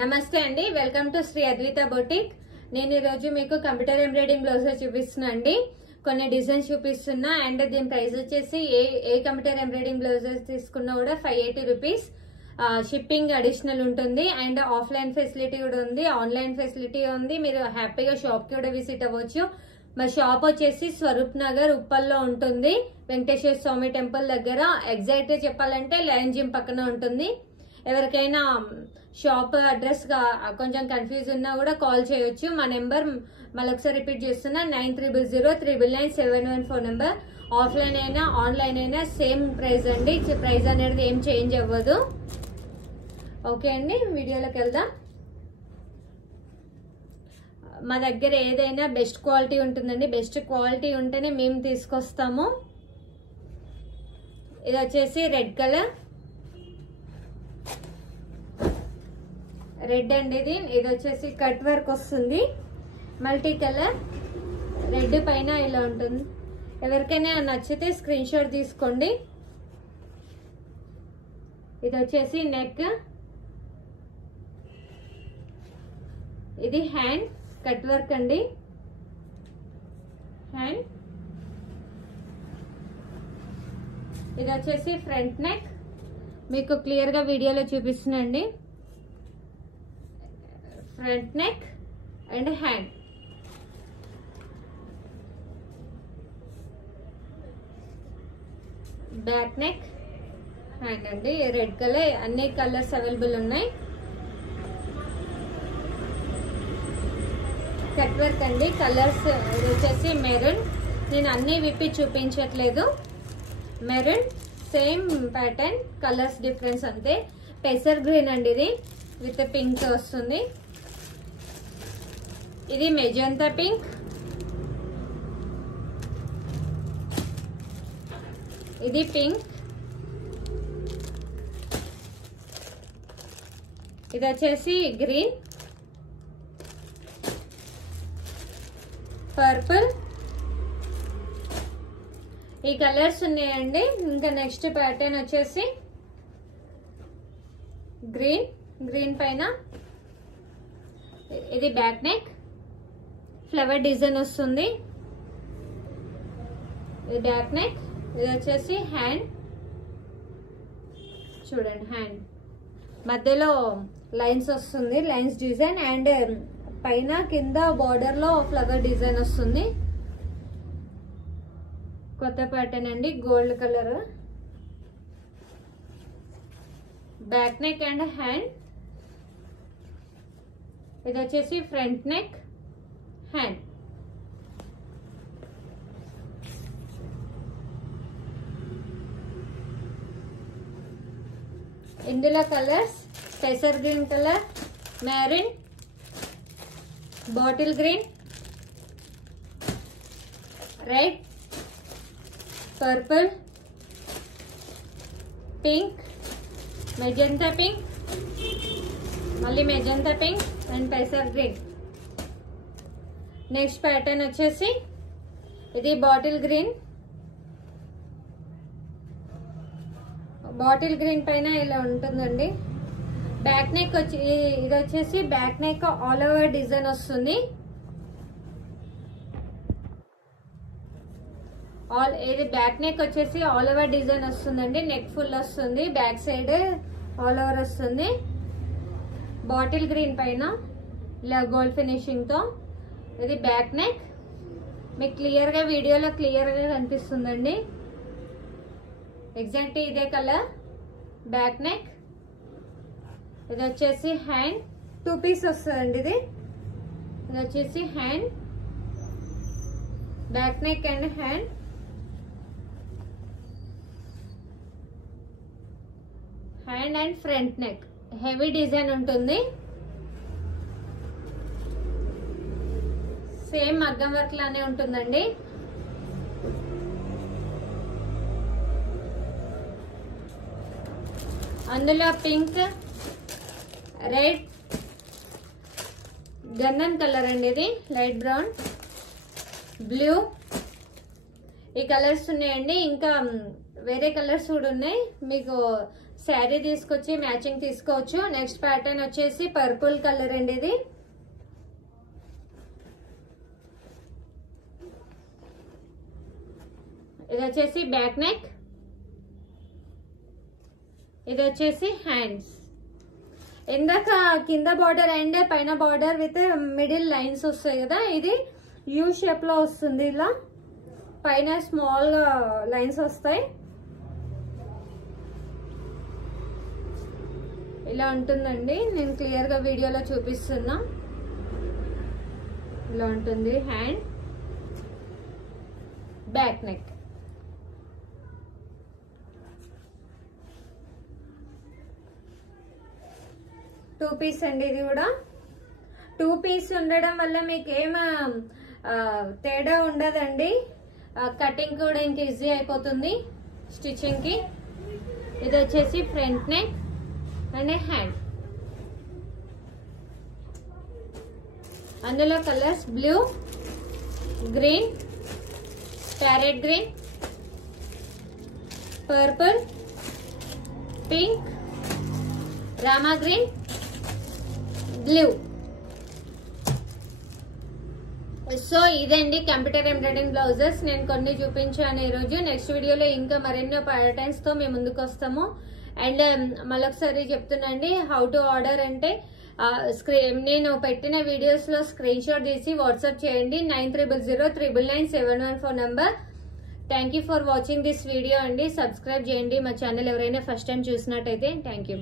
నమస్తే అండి, welcome to Shri Advita boutique. నేను ఈ రోజు మీకు కంప్యూటర్ ఎంబ్రాయిడింగ్ బ్లౌజెస్ చూపిస్తున్నా అండి. కొన్ని డిజైన్స్ చూపిస్తున్నా అండ్ దీని ప్రైస్ వచ్చేసి ఏ కంప్యూటర్ ఎంబ్రాయిడింగ్ బ్లౌజెస్ తీసుకున్నా కూడా 580 రూపీస్. షిప్పింగ్ అడిషనల్ ఉంటుంది అండ్ ఆఫ్లైన్ ఫెసిలిటీ కూడా ఉంది, ఆన్లైన్ ఫెసిలిటీ ఉంది. మీరు హ్యాపీగా షాప్ కి కూడా విజిట్ అవ్వచ్చు. మా షాప్ వచ్చేసి స్వరూప్ నగర్ ఉప్పల్లో ఉంటుంది, వెంకటేశ్వర స్వామి టెంపుల్ దగ్గర. ఎగ్జాక్ట్ గా చెప్పాలంటే లయన్ జిమ్ పక్కన ఉంటుంది. ఎవరికైనా షాప్ అడ్రస్ కొంచెం కన్ఫ్యూజ్ ఉన్నా కూడా కాల్ చేయొచ్చు. మా నెంబర్ మళ్ళొకసారి రిపీట్ చేస్తున్నా, 9300399714 నెంబర్. ఆఫ్లైన్ అయినా ఆన్లైన్ అయినా సేమ్ ప్రైస్ అండి, ప్రైస్ అనేది ఏం చేంజ్ అవ్వదు. ఓకే అండి, వీడియోలోకి వెళ్దాం. మా దగ్గర ఏదైనా బెస్ట్ క్వాలిటీ ఉంటుందండి, బెస్ట్ క్వాలిటీ ఉంటేనే మేము తీసుకొస్తాము. ఇది వచ్చేసి రెడ్ కలర్, రెడ్ అండి. ఇది వచ్చేసి కట్ వర్క్ వస్తుంది, మల్టీ కలర్ రెడ్ పైన ఇలా ఉంటుంది. ఎవరికైనా నచ్చితే స్క్రీన్ షాట్ తీసుకోండి. ఇది వచ్చేసి నెక్, ఇది హ్యాండ్ కట్ వర్క్ అండి. హ్యాండ్ ఇది వచ్చేసి ఫ్రంట్ నెక్, మీకు క్లియర్ గా వీడియోలో చూపిస్తున్నాండి. Front neck and hand. Back neck, hand అండి. రెడ్ కలర్, అన్ని కలర్స్ అవైలబుల్ ఉన్నాయి. కట్ వర్క్ అండి. కలర్స్ ఇది వచ్చేసి మెరూన్, నేను అన్ని విప్పి చూపించట్లేదు. Maroon same pattern, colours difference అంతే. పెసర్ గ్రీన్ అండి, ఇది విత్ పింక్ వస్తుంది. ఇది మెజంతా పింక్, ఇది పింక్, ఇది వచ్చేసి గ్రీన్, పర్పుల్. ఈ కలర్స్ ఉన్నాయండి. ఇంకా నెక్స్ట్ ప్యాటర్న్ వచ్చేసి గ్రీన్, గ్రీన్ పైన ఇది బ్యాక్ నెక్, ఫ్లవర్ డిజైన్ వస్తుంది. ఇది బ్యాక్ నెక్. ఇది వచ్చేసి హ్యాండ్, చూడండి హ్యాండ్ మధ్యలో లైన్స్ వస్తుంది, లైన్స్ డిజైన్ అండ్ పైన కింద బార్డర్ లో ఫ్లవర్ డిజైన్ వస్తుంది. కొత్త ప్యాటర్న్ అండి, gold colour. Back neck and hand. ఇది వచ్చేసి ఫ్రంట్ నెక్, హ్యాండ్. ఇందులో కలర్స్ పెసర్ green colour, maroon, bottle green, red, purple, pink, magenta pink, మళ్ళీ మెజంతా పింక్ అండ్ పెసర్ గ్రీన్. నెక్స్ట్ ప్యాటర్న్ వచ్చేసి ఇది బాటిల్ గ్రీన్, బాటిల్ గ్రీన్ పైన ఇలా ఉంటుందండి. బ్యాక్ నెక్ వచ్చి ఇది వచ్చేసి back neck all over design వస్తుంది. ఇది బ్యాక్ నెక్ వచ్చేసి ఆల్ ఓవర్ డిజైన్ వస్తుందండి. నెక్ ఫుల్ వస్తుంది, బ్యాక్ సైడ్ ఆల్ ఓవర్ వస్తుంది. బాటిల్ గ్రీన్ పైన ఇలా గోల్డ్ ఫినిషింగ్ తో. ఇది బ్యాక్ నెక్, మీకు క్లియర్ గా వీడియోలో క్లియర్ గా కనిపిస్తుందండి. ఎగ్జాక్ట్ ఇదే కలర్. Back neck. ఇది వచ్చేసి హ్యాండ్, 2 పీస్ వస్తుందండి. ఇది వచ్చేసి hand, back neck and hand. Hand and front neck heavy design ఉంటుంది. సేమ్ మగ్గం వర్క్ లానే ఉంటుందండి. అందులో పింక్, రెడ్, గంధం కలర్ అండి, ఇది లైట్ బ్రౌన్, బ్లూ, ఈ కలర్స్ ఉన్నాయండి. ఇంకా వేరే కలర్స్ కూడా ఉన్నాయి. మీకు శారీ తీసుకొచ్చి మ్యాచింగ్ తీసుకోవచ్చు. నెక్స్ట్ ప్యాటర్న్ వచ్చేసి పర్పుల్ కలర్ అండి. ఇది వచ్చేసి బ్యాక్ నెక్, ఇది వచ్చేసి హ్యాండ్స్. ఇందాక కింద బార్డర్ అండ్ పైన బార్డర్ విత్ మిడిల్ లైన్స్ వస్తాయి కదా, ఇది యూ షేప్ లో వస్తుంది. ఇలా పైన స్మాల్ లైన్స్ వస్తాయి. ఇలా ఉంటుందండి. నేను క్లియర్ గా వీడియోలో చూపిస్తున్నా. ఇలా ఉంటుంది hand, back neck. Two piece అండి. ఇది కూడా 2 పీస్ ఉండడం వల్ల మీకు ఏం తేడా ఉండదండి. కటింగ్ కూడా ఇంక ఈజీ అయిపోతుంది స్టిచ్చింగ్ కి. ఇది వచ్చేసి ఫ్రంట్ నెక్ అండ్ హ్యాండ్. అందులో colours blue, green, parrot green, purple, pink, Rama green, blue. So ఇదండి కంప్యూటర్ ఎంబ్రాయిడరింగ్ బ్లౌజెస్. నేను కొన్ని చూపించాను ఈరోజు. నెక్స్ట్ వీడియోలో ఇంకా మరెన్నో ప్యాటర్న్స్ తో మేము ముందుకు వస్తాము. అండ్ మళ్ళొకసారి చెప్తున్నాండి, హౌ టు ఆర్డర్ అంటే నేను పెట్టిన వీడియోస్ లో స్క్రీన్ షాట్ తీసి వాట్సాప్ చేయండి. 9300399714 number. Thank you for watching this video అండి. సబ్స్క్రైబ్ చేయండి మా ఛానల్ ఎవరైనా ఫస్ట్ టైం చూసినట్టయితే. Thank you.